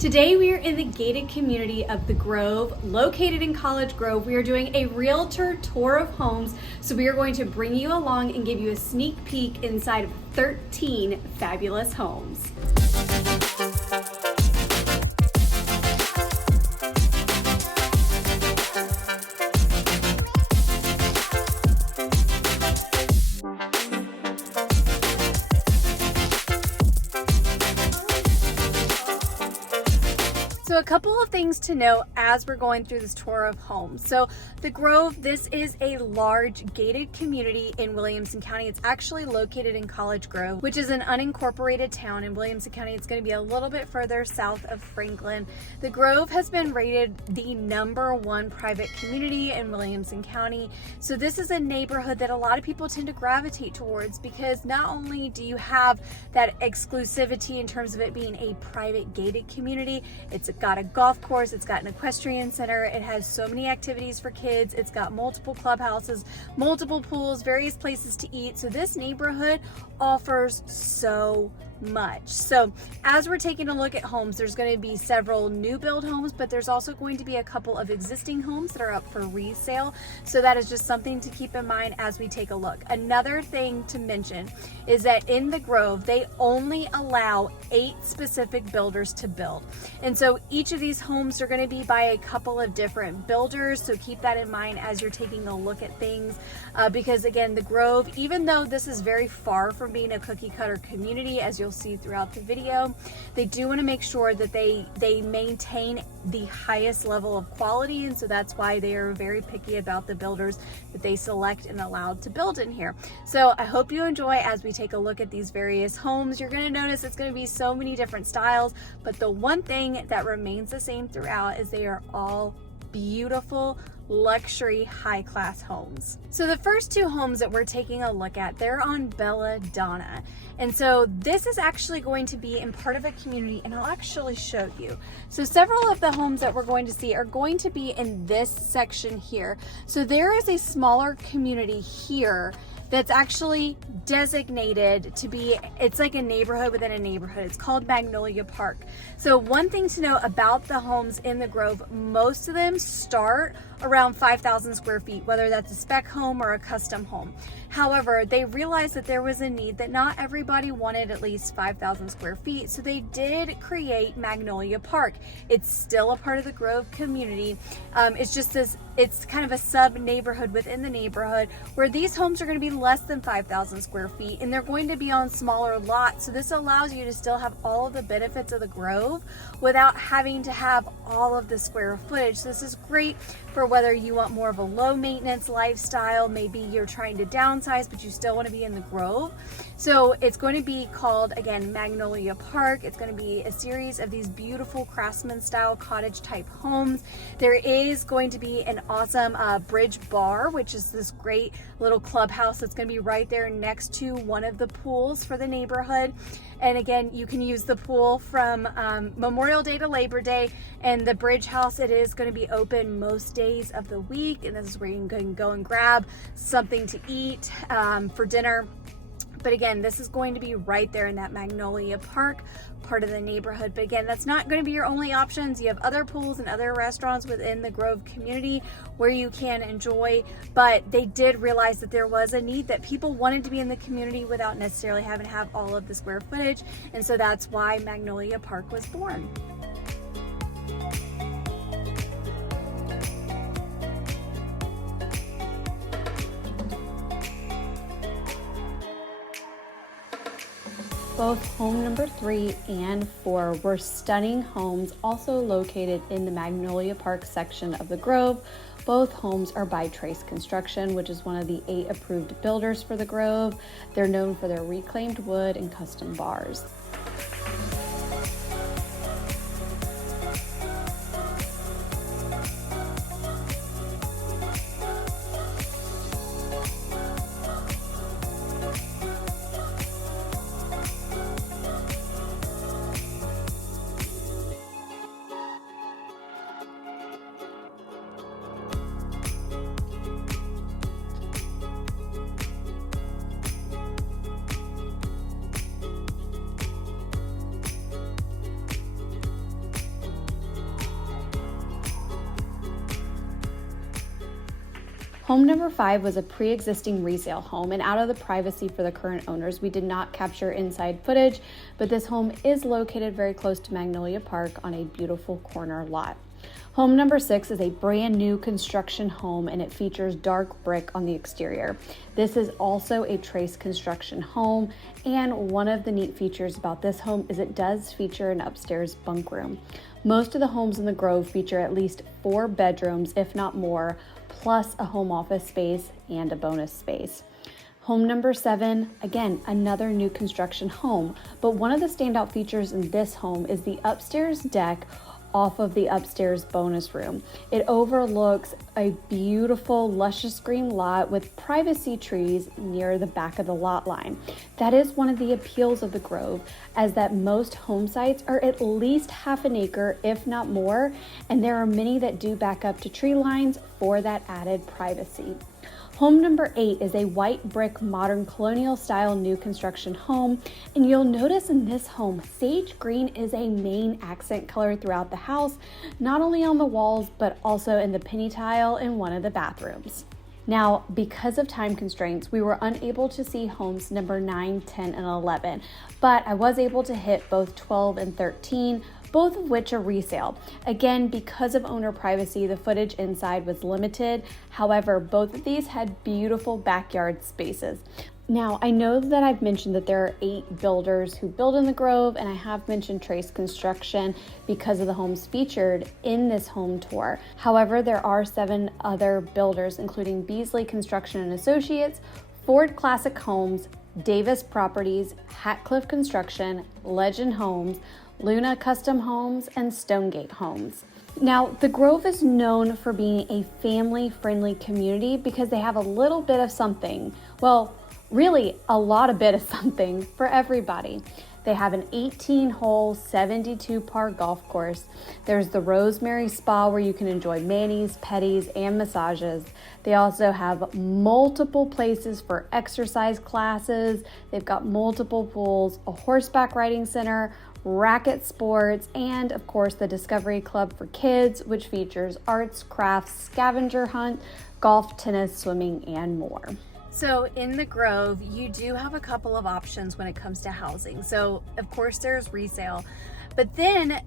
Today we are in the gated community of The Grove, located in College Grove. We are doing a realtor tour of homes, so we are going to bring you along and give you a sneak peek inside of 13 fabulous homes. So a couple of things to note as we're going through this tour of homes. So The Grove, this is a large gated community in Williamson County. It's actually located in College Grove, which is an unincorporated town in Williamson County. It's going to be a little bit further south of Franklin. The Grove has been rated the #1 private community in Williamson County. So this is a neighborhood that a lot of people tend to gravitate towards because not only do you have that exclusivity in terms of it being a private gated community, it's got a golf course, it's got an equestrian center, it has so many activities for kids, it's got multiple clubhouses, multiple pools, various places to eat. So this neighborhood offers so much. So as we're taking a look at homes, there's going to be several new build homes, but there's also going to be a couple of existing homes that are up for resale. So that is just something to keep in mind as we take a look. Another thing to mention is that in The Grove, they only allow 8 specific builders to build. And so each of these homes are going to be by a couple of different builders. So keep that in mind as you're taking a look at things, because again, The Grove, even though this is very far from being a cookie cutter community, as you'll see throughout the video, they do want to make sure that they maintain the highest level of quality, and so that's why they are very picky about the builders that they select and allowed to build in here. So I hope you enjoy as we take a look at these various homes. You're going to notice it's going to be so many different styles, but the one thing that remains the same throughout is they are all beautiful luxury high-class homes. So the first 2 homes that we're taking a look at, they're on Belladonna. And so this is actually going to be in part of a community, and I'll actually show you. So several of the homes that we're going to see are going to be in this section here. So there is a smaller community here that's actually designated to be, it's like a neighborhood within a neighborhood. It's called Magnolia Park. So one thing to know about the homes in The Grove, most of them start around 5,000 square feet, whether that's a spec home or a custom home. However, they realized that there was a need that not everybody wanted at least 5,000 square feet, so they did create Magnolia Park. It's still a part of the Grove community. It's just this, it's kind of a sub neighborhood within the neighborhood where these homes are going to be less than 5,000 square feet, and they're going to be on smaller lots. So this allows you to still have all of the benefits of the Grove without having to have all of the square footage. This is great for whether you want more of a low maintenance lifestyle, maybe you're trying to downsize, but you still want to be in the Grove. So it's going to be called, again, Magnolia Park. It's going to be a series of these beautiful craftsman style cottage type homes. There is going to be an awesome bridge bar, which is this great little clubhouse that's going to be right there next to one of the pools for the neighborhood. And again, you can use the pool from Memorial Day to Labor Day, and the bridge house, it is going to be open most days of the week, and this is where you can go and grab something to eat for dinner. But again, this is going to be right there in that Magnolia Park part of the neighborhood. But again, that's not going to be your only options. You have other pools and other restaurants within the Grove community where you can enjoy, but they did realize that there was a need that people wanted to be in the community without necessarily having to have all of the square footage. And so that's why Magnolia Park was born. Both home number 3 and 4 were stunning homes, also located in the Magnolia Park section of the Grove. Both homes are by Trace Construction, which is one of the 8 approved builders for the Grove. They're known for their reclaimed wood and custom bars. Home number 5 was a pre-existing resale home, and out of the privacy for the current owners, we did not capture inside footage, but this home is located very close to Magnolia Park on a beautiful corner lot. Home number 6 is a brand new construction home, and it features dark brick on the exterior. This is also a trace construction home, and one of the neat features about this home is it does feature an upstairs bunk room. Most of the homes in the Grove feature at least 4 bedrooms, if not more, plus a home office space and a bonus space. Home number 7, again, another new construction home, but one of the standout features in this home is the upstairs deck off of the upstairs bonus room. It overlooks a beautiful luscious green lot with privacy trees near the back of the lot line. That is one of the appeals of the Grove, as that most home sites are at least half an acre, if not more, and there are many that do back up to tree lines for that added privacy. Home number 8 is a white brick modern colonial style new construction home, and you'll notice in this home, sage green is a main accent color throughout the house, not only on the walls, but also in the penny tile in one of the bathrooms. Now, because of time constraints, we were unable to see homes number 9, 10, and 11, but I was able to hit both 12 and 13, both of which are resale. Again, because of owner privacy, the footage inside was limited. However, both of these had beautiful backyard spaces. Now, I know that I've mentioned that there are 8 builders who build in the Grove, and I have mentioned Trace Construction because of the homes featured in this home tour. However, there are 7 other builders, including Beasley Construction and Associates, Ford Classic Homes, Davis Properties, Hatcliffe Construction, Legend Homes, Luna Custom Homes, and Stonegate Homes. Now, the Grove is known for being a family-friendly community because they have a little bit of something. Well, really a lot of bit of something for everybody. They have an 18-hole, 72-par golf course. There's the Rosemary Spa where you can enjoy manis, pedis, and massages. They also have multiple places for exercise classes. They've got multiple pools, a horseback riding center, racket sports, and of course the Discovery Club for kids, which features arts, crafts, scavenger hunt, golf, tennis, swimming, and more. So in the Grove, you do have a couple of options when it comes to housing. So of course there's resale, but then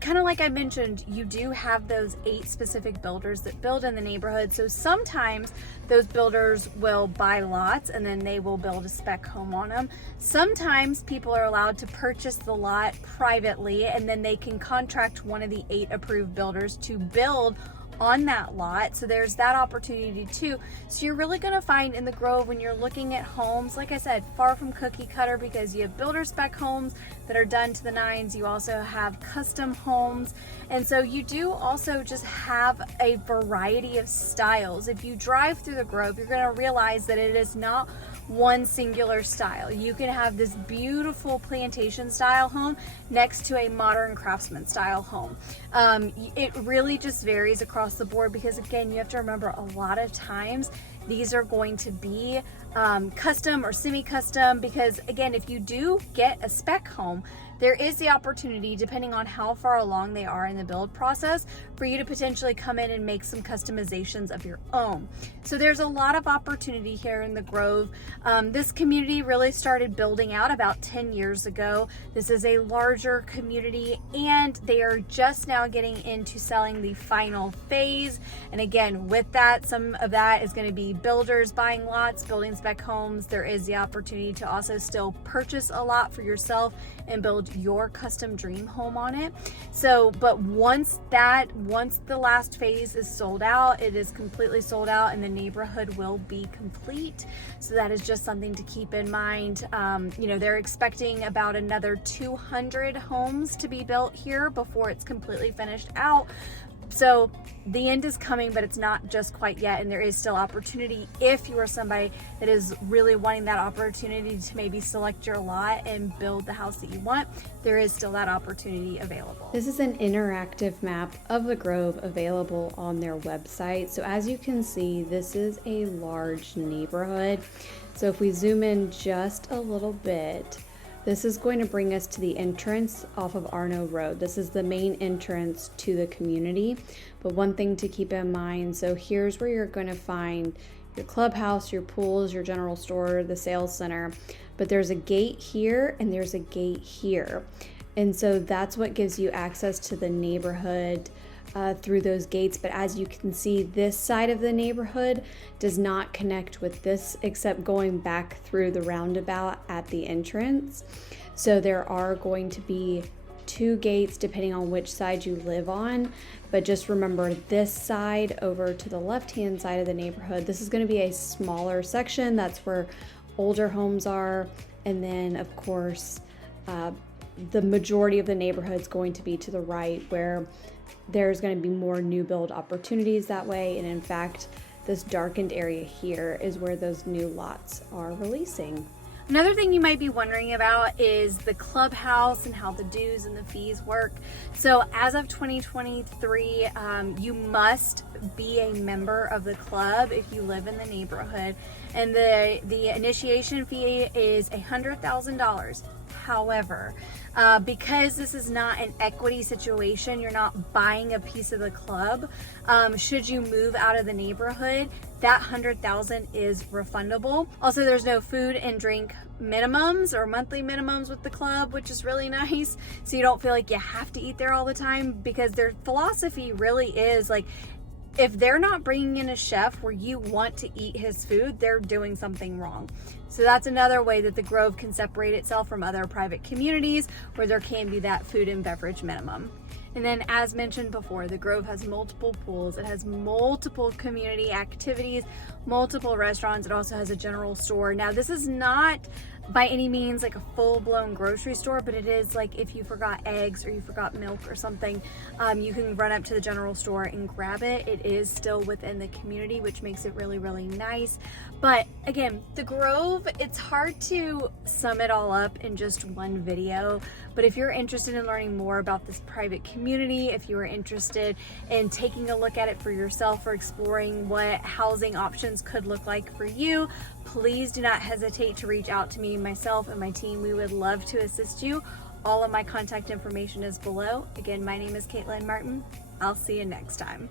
kind of like I mentioned, you do have those 8 specific builders that build in the neighborhood. So sometimes those builders will buy lots and then they will build a spec home on them. Sometimes people are allowed to purchase the lot privately, and then they can contract one of the 8 approved builders to build on that lot. So there's that opportunity too. So you're really going to find in the Grove, when you're looking at homes, like I said, far from cookie cutter, because you have builder spec homes that are done to the nines. You also have custom homes. And so you do also just have a variety of styles. If you drive through the Grove, you're going to realize that it is not one singular style. You can have this beautiful plantation style home next to a modern craftsman style home. It really just varies across the board, because again, you have to remember, a lot of times these are going to be custom or semi-custom, because again, if you do get a spec home, there is the opportunity, depending on how far along they are in the build process, for you to potentially come in and make some customizations of your own. So there's a lot of opportunity here in the Grove. This community really started building out about 10 years ago. This is a larger community, and they are just now getting into selling the final phase. And again, with that, some of that is going to be builders buying lots, building spec homes. There is the opportunity to also still purchase a lot for yourself and build your custom dream home on it. So, but once the last phase is sold out, it is completely sold out, and the neighborhood will be complete. So that is just something to keep in mind. They're expecting about another 200 homes to be built here before it's completely finished out. So the end is coming, but it's not just quite yet, and there is still opportunity if you are somebody that is really wanting that opportunity to maybe select your lot and build the house that you want. There is still that opportunity available. This is an interactive map of the Grove available on their website. So as you can see, this is a large neighborhood. So if we zoom in just a little bit, This is going to bring us to the entrance off of Arno Road. This is the main entrance to the community. But one thing to keep in mind, so here's where you're going to find your clubhouse, your pools, your general store, the sales center. But there's a gate here and there's a gate here. And so that's what gives you access to the neighborhood through those gates. But as you can see, this side of the neighborhood does not connect with this except going back through the roundabout at the entrance. So there are going to be 2 gates depending on which side you live on. But just remember, this side over to the left-hand side of the neighborhood, this is going to be a smaller section. That's where older homes are. And then of course, the majority of the neighborhood is going to be to the right, where there's going to be more new build opportunities that way. And in fact, this darkened area here is where those new lots are releasing. Another thing you might be wondering about is the clubhouse and how the dues and the fees work. So as of 2023, you must be a member of the club if you live in the neighborhood. And the initiation fee is $100,000. However, because this is not an equity situation, you're not buying a piece of the club, should you move out of the neighborhood, that $100,000 is refundable. Also, there's no food and drink minimums or monthly minimums with the club, which is really nice. So you don't feel like you have to eat there all the time, because their philosophy really is like, if they're not bringing in a chef where you want to eat his food, they're doing something wrong. So that's another way that the Grove can separate itself from other private communities where there can be that food and beverage minimum. And then, as mentioned before, the Grove has multiple pools. It has multiple community activities, multiple restaurants. It also has a general store. Now, this is not by any means like a full-blown grocery store, but it is like if you forgot eggs or you forgot milk or something, you can run up to the general store and grab it. It is still within the community, which makes it really, really nice. But again, the Grove, it's hard to sum it all up in just one video. But if you're interested in learning more about this private community, if you are interested in taking a look at it for yourself or exploring what housing options could look like for you, please do not hesitate to reach out to me, myself, and my team. We would love to assist you. All of my contact information is below. Again, my name is Caitlin Martin. I'll see you next time.